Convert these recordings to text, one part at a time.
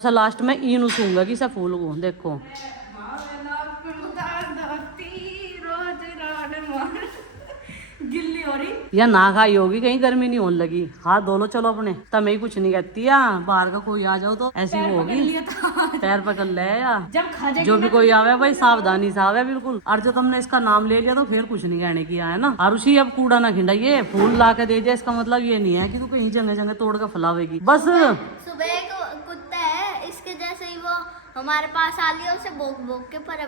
सा लास्ट में इन उसूंगा कि सा फूल को देखो गिल्ली हो रही या ना खाई होगी, कहीं गर्मी नहीं होने लगी। हाथ धो लो चलो अपने, तब मैं ही कुछ नहीं कहती या बाहर का कोई आ जाओ तो ऐसी वो होगी। पैर पकड़ ले या जब खा जाएगी जो भी ना कोई आवे भाई सावधानी से आवे बिल्कुल। और जो तुमने इसका नाम ले लिया तो फिर कुछ नहीं कहने की है ना। और उसी अब कूड़ा ना खिंडाइए, फूल ला के दे दिया इसका मतलब ये नहीं है कि तू कहीं जगह जगह तोड़ कर फैलावेगी बस। सुबह एक कुत्ता है इसके जैसे ही, वो हमारे पास आ लिया, उसे भोग भोग के परे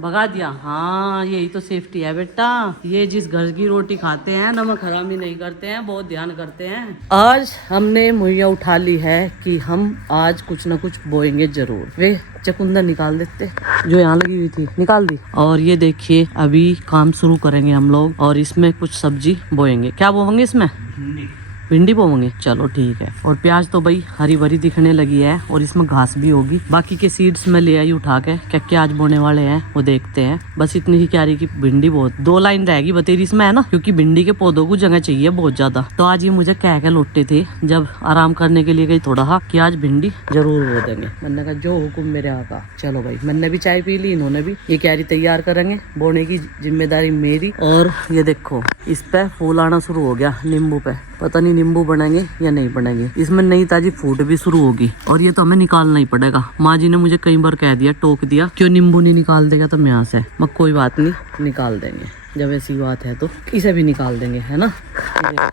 भगा दिया। हाँ यही तो सेफ्टी है बेटा। ये जिस घर की रोटी खाते हैं नमक हरामी नहीं करते हैं, बहुत ध्यान करते हैं। आज हमने मुहैया उठा ली है कि हम आज कुछ ना कुछ बोएंगे जरूर। वे चकुंदर निकाल देते जो यहाँ लगी हुई थी, निकाल दी। और ये देखिए अभी काम शुरू करेंगे हम लोग और इसमें कुछ सब्जी बोएंगे। क्या बोएंगे इसमें? भिंडी बोएंगे, चलो ठीक है। और प्याज तो भाई हरी भरी दिखने लगी है और इसमें घास भी होगी। बाकी के सीड्स में ले आई उठा के, क्या क्या आज बोने वाले हैं वो देखते हैं। बस इतनी ही क्यारी की भिंडी बहुत 2 लाइन रहेगी बतेरी इसमें है ना, क्योंकि भिंडी के पौधों को जगह चाहिए बहुत ज्यादा। तो आज ये मुझे कह के लौटे थे जब आराम करने के लिए गई थोड़ा सा कि आज भिंडी जरूर बो देंगे। मैंने कहा जो हुक्म मेरे आका। चलो भाई मैंने भी चाय पी ली, इन्होंने भी। ये क्यारी तैयार करेंगे, बोने की जिम्मेदारी मेरी। और ये देखो इस पे फूल आना शुरू हो गया नींबू पे। पता नहीं नींबू बनेंगे या नहीं बनेंगे। इसमें नई ताजी फूट भी शुरू होगी और ये तो हमें निकालना ही पड़ेगा। माँ जी ने मुझे कई बार कह दिया, टोक दिया, क्यों नींबू नहीं निकाल देगा तुम यहाँ से। मैं कोई बात नहीं निकाल देंगे, जब ऐसी बात है तो इसे भी निकाल देंगे है ना।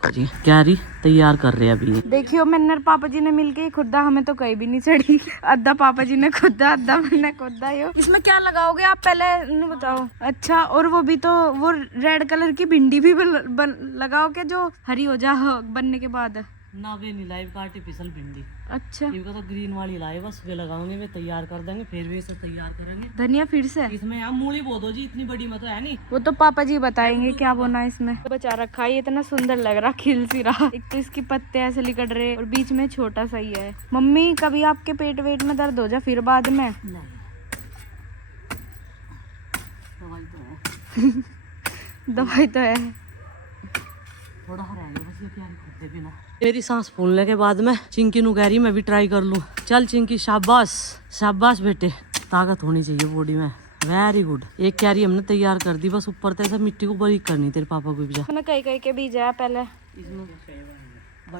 जी क्यारी तैयार कर रहे हैं अभी। देखियो मैंने और पापा जी ने मिलके खुदा, हमें तो कहीं भी नहीं चढ़ी। अद्धा पापा जी ने खुदा, अद्धा मैंने खुदा। यो इसमें क्या लगाओगे आप पहले न बताओ। अच्छा, और वो भी तो वो रेड कलर की भिंडी भी लगाओगे जो हरी हो जा बनने के बाद। ना वे नहीं लाइव का आर्टिफिशियल भिंडी। अच्छा, इनका तो ग्रीन वाली लाए, बस वे लगाओगे, वे तैयार कर देंगे, फिर वे सब तैयार करेंगे। धनिया फिर से इसमें यार मूली बो दो जी, इतनी बड़ी मत है नहीं। वो तो पापा जी बताएंगे क्या बोना है इसमें। बचा रखा है, ये इतना सुंदर लग रहा, खिल सी रहा। एक तो इसकी पत्ते ऐसे लिकड़ रहे और बीच में छोटा सा ही है। मम्मी कभी आपके पेट वेट में दर्द हो जा फिर बाद में? नहीं दवाई तो है। दवाई तो है। थोड़ा रहेगा बस, ये क्या करते बिना। मेरी सांस फूलने के बाद में चिंकी नु कह रही मैं भी ट्राई कर लूं। चल चिंकी, शाबाश शाबाश बेटे, ताकत होनी चाहिए बॉडी में। Very good. एक क्यारी हमने तैयार कर दी, बस ऊपर से मिट्टी को बारीक करनी तेरे पापा को भी। मैंने कई कई के बीज है पहले।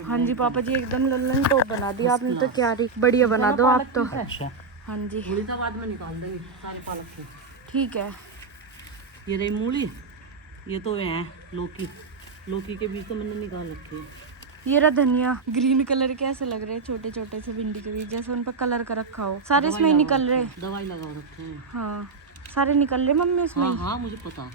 हाँ जी पापा जी एकदम लल्लन टॉप बना दिया आपने तो, क्यारी बढ़िया बना दो आप तो। अच्छा हाँ जी मूली तो बाद में निकाल देंगे सारे पालक के। ठीक है। ये रही मूली, ये तो वे हैं लौकी। लौकी के बीज तो मैंने निकाल रखे हैं। ये रहा धनिया, ग्रीन कलर के ऐसे लग रहे हैं, छोटे छोटे से भिंडी के बीज जैसे उन पर कलर कर रखा हो। सारे इसमें ही निकल रहे। दवाई लगा रखे हैं। हाँ सारे निकल रहे मम्मी इसमें। हाँ हाँ मुझे पता।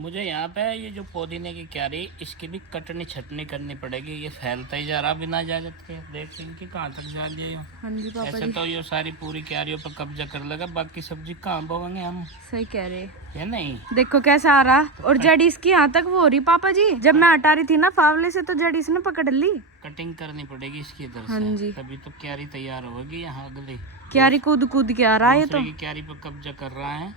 मुझे यहाँ पे ये जो पुदीने की क्यारी, इसकी भी कटनी छटनी करनी पड़ेगी। ये फैलता ही जा रहा बिना इजाजत के। देख इनकी कहाँ तक जा दिया। हाँ जी पापा ऐसे जी तो ये सारी पूरी क्यारियों पर कब्जा कर लेगा, बाकी सब्जी कहाँ बोएंगे हम, सही कह रहे। है नहीं। देखो कैसा आ रहा, और जड़ी इसकी यहाँ तक वो हो रही पापा जी। जब मैं हटा रही थी ना फावले से तो जड़ी इसने पकड़ ली। कटिंग करनी पड़ेगी इसकी इधर हाँ से, जी। तभी तो क्यारी तैयार होगी। यहाँ अगली क्यारी कूद कूद के आ रहा है ये तो। दूसरे की क्यारी पर कब्जा कर रहा है,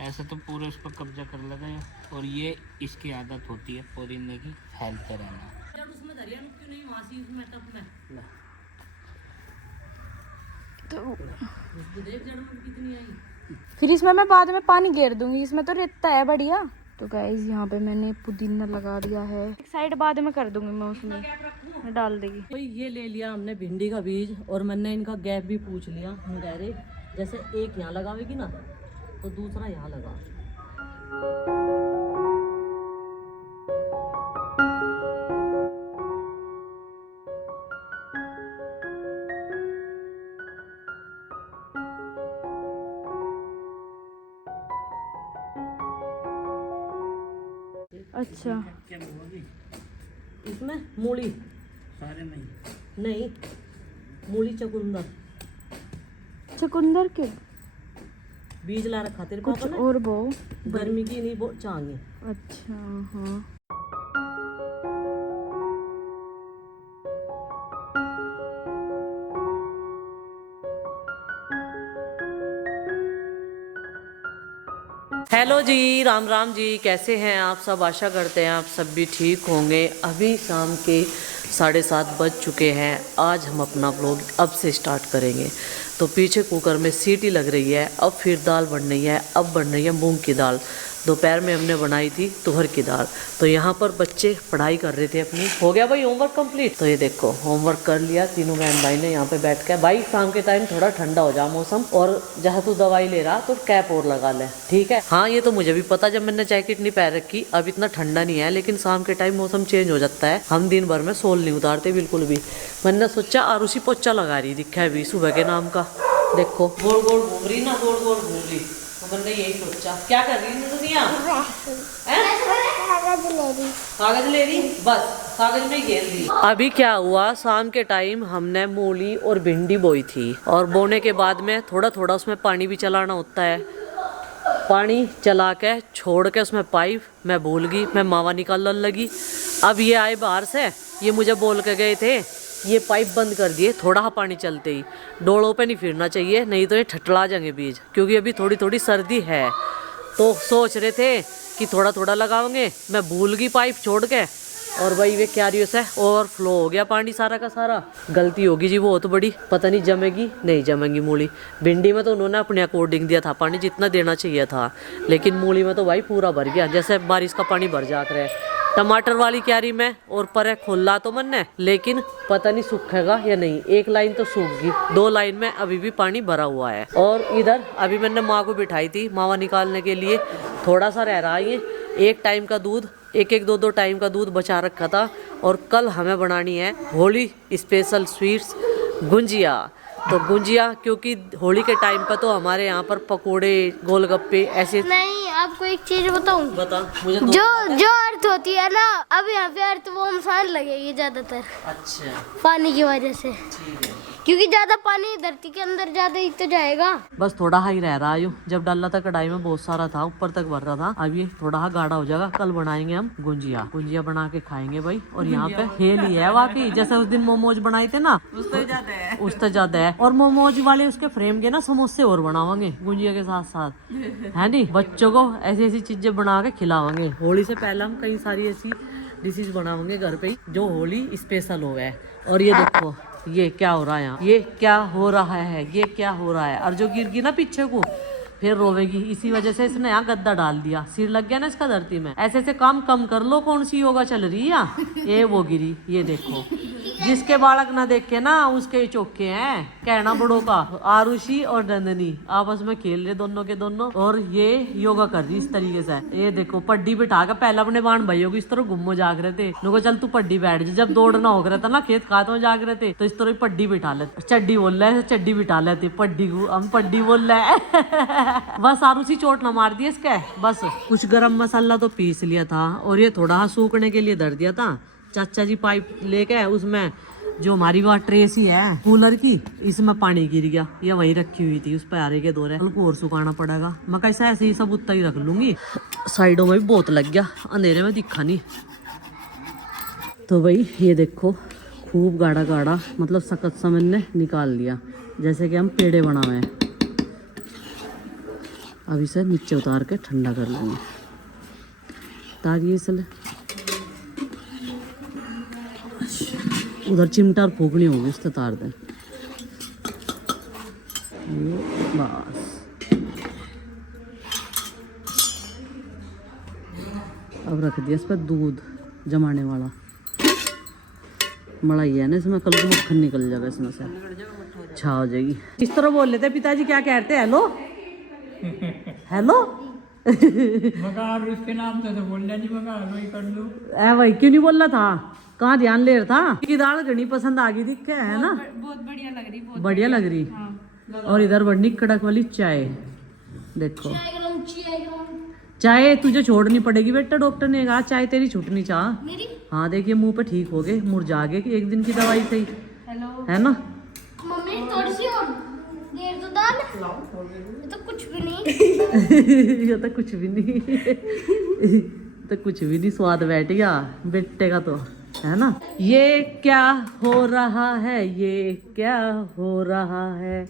ऐसे तो पूरे उस पर कब्जा कर लेगा ये। और ये इसकी आदत होती है पुदीने की, फैलते रहना। उसमें धरिया क्यों नहीं वासी उसमें टप में तो देख जड़ में कितनी आई। फिर इसमें मैं बाद में पानी घेर दूंगी, इसमें तो रेता है बढ़िया। तो गाइस यहाँ पे मैंने पुदीना लगा दिया है, एक साइड बाद में कर दूंगी मैं, उसमें मैं डाल देगी। तो ये ले लिया हमने भिंडी का बीज और मैंने इनका गैप भी पूछ लिया। हम कह रहे जैसे एक यहाँ लगावेगी ना तो दूसरा यहाँ लगा। अच्छा इसमें मूली सारे नहीं, नहीं मूली चकुंदर चुकंदर के बीज ला रखा तेरे कुछ पापा ने, और बो। गर्मी की नहीं वो चाहिए। अच्छा हाँ। हेलो जी, राम राम जी, कैसे हैं आप सब? आशा करते हैं आप सब भी ठीक होंगे। अभी शाम के 7:30 बज चुके हैं। आज हम अपना व्लॉग अब से स्टार्ट करेंगे। तो पीछे कुकर में सीटी लग रही है, अब फिर दाल बन रही है, अब बन रही है मूंग की दाल। दोपहर में हमने बनाई थी तुहर की दाल। तो यहाँ पर बच्चे पढ़ाई कर रहे थे अपनी। हो गया भाई होमवर्क कंप्लीट? तो ये देखो होमवर्क कर लिया तीनों बहन भाई ने यहाँ पे बैठ के। भाई शाम के टाइम थोड़ा ठंडा हो जा मौसम, और जहाँ तू दवाई ले रहा तो कैप और लगा ले, ठीक है? हाँ ये तो मुझे भी पता, जब मैंने जैकेट नहीं पहन रखी। अब इतना ठंडा नहीं है, लेकिन शाम के टाइम मौसम चेंज हो जाता है। हम दिन भर में सोल नहीं उतारते बिल्कुल भी। मैंने सोचा आरुषि पोचा लगा रही दिखा है भी सुबह के नाम का। देखो गोल गोल घूम रही ना, गोल गोल घूम रही। तो मैंने यही सोचा क्या कर रही है दुनिया? कागज ले रही, बस कागज में घेर दी। अभी क्या हुआ, शाम के टाइम हमने मूली और भिंडी बोई थी, और बोने के बाद में थोड़ा थोड़ा उसमें पानी भी चलाना होता है। पानी चला के छोड़ के उसमें पाइप मैं भूल गई, मैं मावा निकालने लगी। अब ये आए बाहर से, ये मुझे बोल के गए थे ये पाइप बंद कर दिए थोड़ा पानी चलते ही। डोलों पे नहीं फिरना चाहिए, नहीं तो ये ठटला जाएंगे बीज, क्योंकि अभी थोड़ी थोड़ी सर्दी है। तो सोच रहे थे कि थोड़ा थोड़ा लगाओगे, मैं भूल गई पाइप छोड़ के, और भाई वे क्यारियों से ओवरफ्लो हो गया पानी सारा का सारा। गलती होगी जी बहुत बड़ी, पता नहीं जमेगी नहीं जमेगी मूली। भिंडी में तो उन्होंने अपने अकॉर्डिंग दिया था पानी, जितना देना चाहिए था, लेकिन मूली में तो भाई पूरा भर गया, जैसे बारिश का पानी भर जाकर है। टमाटर वाली क्यारी में और पर खोला तो मन ने, लेकिन पता नहीं सूखेगा या नहीं। एक लाइन तो सूख गई, 2 लाइन में अभी भी पानी भरा हुआ है। और इधर अभी मैंने माँ को बिठाई थी मावा निकालने के लिए, थोड़ा सा रह रहा है। एक टाइम का दूध, एक 2 टाइम का दूध बचा रखा था। और कल हमें बनानी है होली स्पेशल स्वीट्स गुंजिया। तो गुंजिया, क्योंकि होली के टाइम पर तो हमारे यहाँ पर पकोड़े गोलगप्पे ऐसे। नहीं, आपको एक चीज बताऊं? बता मुझे तो जो अर्थ होती है ना, अब यहाँ पे अर्थ वो इंसान लगेगी ज्यादातर अच्छा पानी की वजह से, ठीक है। क्योंकि ज्यादा पानी धरती के अंदर ज्यादा ही तो जाएगा। बस थोड़ा हाई रह रहा है। जब डाला था कढ़ाई में बहुत सारा था, ऊपर तक भर रहा था। अब ये थोड़ा हा गाढ़ा हो जाएगा। कल बनाएंगे हम गुंजिया, गुंजिया बना के खाएंगे भाई। और यहाँ पे खेल ही है वाकई, जैसे उस दिन मोमोज बनाए थे ना, उससे ज्यादा है। और मोमोज वाले उसके फ्रेम के ना समोसे और बनावांगे गुंजिया के साथ साथ, है नी? बच्चों को ऐसी ऐसी चीजें बना के खिलावांगे। होली से पहले हम कई सारी ऐसी डिशेज बनावांगे घर पे ही, जो होली स्पेशल हो गए। और ये देखो ये क्या हो रहा है यहाँ, ये क्या हो रहा है, ये क्या हो रहा है। और जो गिर गई ना पीछे को फिर रोवेगी, इसी वजह से इसने यहाँ गद्दा डाल दिया। सिर लग गया ना इसका धरती में। ऐसे ऐसे काम कम कर लो, कौन सी योगा चल रही है यहाँ। ये वो गिरी, ये देखो। जिसके बालक ना देखे ना उसके चौके हैं, कहना बड़ों का। आरुषि और नंदनी आपस में खेल रहे दोनों के दोनों, और ये योगा कर रही इस तरीके से। ये देखो पड्डी बिठा कर, पहले अपने बाण भाइयों को इस तरह घुमो जाग रहे थे, लोगों चल तू पड्डी बैठ जा। जब दौड़ना हो रहा था ना, खेत खात में जाग रहे थे, तो इस तरह पड्डी बिठा ले, चड्डी बोल रहे चड्डी बिठा लेते, पड्डी को हम पड्डी बोल रहे। बस आरुषि चोट ना मार दिया इसके। बस कुछ गरम मसाला तो पीस लिया था, और ये थोड़ा सूखने के लिए धर दिया था। चाचा जी पाइप लेके उसमें जो हमारी वहाँ ट्रेसी है कूलर की, इसमें पानी गिर गया, ये वहीं रखी हुई थी, उस पे आरे के दौरे हल्को और सुखाना पड़ेगा। मैं कैसा ऐसे ही सब उतना ही रख लूंगी। साइडों में भी बहुत लग गया, अंधेरे में दिखा नहीं। तो भाई ये देखो खूब गाढ़ा गाढ़ा, मतलब सख्त सा मैंने निकाल लिया, जैसे कि हम पेड़े बना हुए हैं। अब इसे नीचे उतार के ठंडा कर लेंगे। तारिए इसलिए उधर चिमटा और फूकनी होगी, उससे तार दें। बस अब रख दिया इस पर दूध जमाने वाला। मलाई है ना इसमें, कल को मक्खन निकल जाएगा इसमें से, छा हो जाएगी। इस तरह बोल लेते पिताजी, क्या कहते हैं? हेलो हेलो उसके नाम से तो बोलना नहीं, वही कर लो। भाई क्यों नहीं बोल रहा था? कहाँ ध्यान ले रहा था? की दाल घनी पसंद आ गई दिख है ना, बहुत बढ़िया लग रही, बहुत बढ़िया लग रही। और इधर बढ़नी कड़क वाली चाय, देखो चाय तुझे छोड़नी पड़ेगी बेटा, डॉक्टर ने कहा चाय तेरी छूटनी चाह। हाँ देखिए मुंह पे ठीक हो गए, मुरझा गए कि एक दिन की दवाई सही है ना। मम्मी थोड़ी सी और देर तो दाल, ये तो कुछ भी नहीं। ये तो कुछ भी नहीं तो कुछ भी नहीं, स्वाद बैठ गया बेटे का तो, है ना। ये क्या हो रहा है, ये क्या हो रहा है,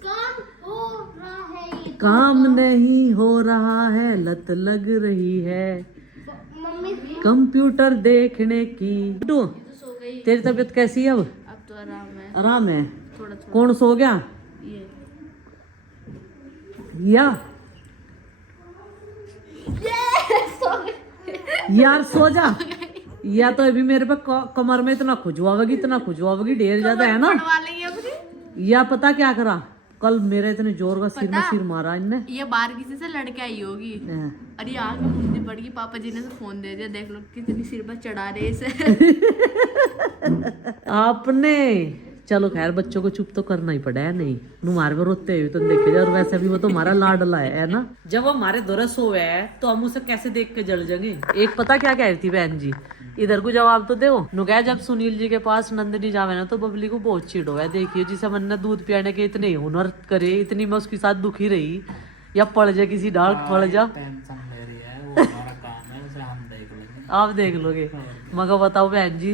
काम नहीं हो रहा है, लत लग रही है मम्मी कंप्यूटर देखने की। गई। तेरी तबीयत कैसी है अब तो आराम है, आराम है थोड़ा थोड़ा। कौन सो गया ये यार सो जा या तो अभी मेरे पे कमर में इतना खुजवावेगी ढेर ज्यादा है ना या पता क्या करा कल मेरे इतने जोर का सिर में सिर मारा इनने ये बाहर किसी से लड़के आई होगी और ये आगे मुझे पड़ गई। पापा जी ने तो फोन दे दिया, देख लो कितनी सिर पर चढ़ा रहे इसे। आपने चलो खैर बच्चों को चुप तो करना ही पड़ा है नहीं मारे में रोते हुए तो देखे जाए और वैसे भी वो तो हमारा लाडला है ना। जब वो हमारे दौरा सोए है तो हम उसे कैसे देख के जल जाएंगे। एक पता क्या कह रही थी बहन जी, इधर को जवाब तो दो नु कह जब सुनील जी के पास नंदनी जावे ना तो बबली को बहुत चिड़ हो है। देखिए जिसे मन दूध पियाने के इतने हुनर करे इतनी मैं उसके साथ दुखी रही या पड़ जा किसी डाल पड़ जा टेंशन ले रही है, वो हमारा काम है, उसे हम देख लेंगे। आप देख लोगे। मगर बताओ बहन जी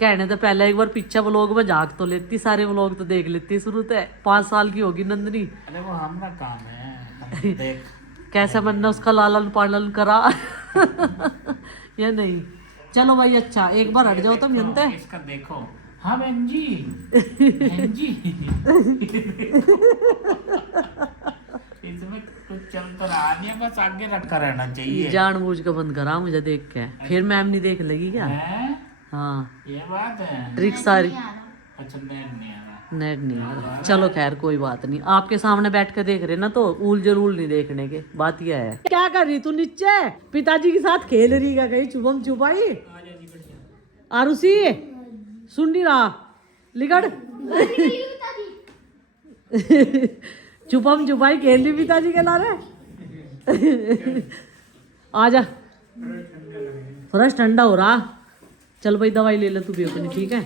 कहने तो पहले एक बार पीछे व्लॉग में झाँक तो लेती, सारे व्लॉग तो देख लेती शुरू से। 5 साल की होगी नंदनी। अरे वो हमारा काम है, हम देख कैसे मैंने उसका लालन पालन करा या नहीं। चलो भाई अच्छा एक बार हट जाओ तुम जनते। इसका देखो। हाँ बहन जी, बहन जी। इसमें कुछ चल तो रहा नहीं है, बस आगे रखा रहना चाहिए। जानबूझ के बंद करा मुझे देख के, फिर मैम नहीं देख लगी क्या। हैं? हाँ ये बात है। ट्रिक सारी अच्छा नेट नहीं आ रहा। नेट नहीं आ रहा। चलो खैर कोई बात नहीं, आपके सामने बैठ के देख रहे ना तो उल जरूल नहीं देखने के। बात यह है क्या कर रही तू नीचे पिताजी के साथ खेल रही क्या कहीं छुपम छुपाई। आरुषि सुन नहीं रहा लिगड़ छुपम छुपाई खेल रही पिताजी के लारे। आजा थोड़ा ठंडा हो रहा। चल भाई दवाई ले ले तू भी अपनी, ठीक है।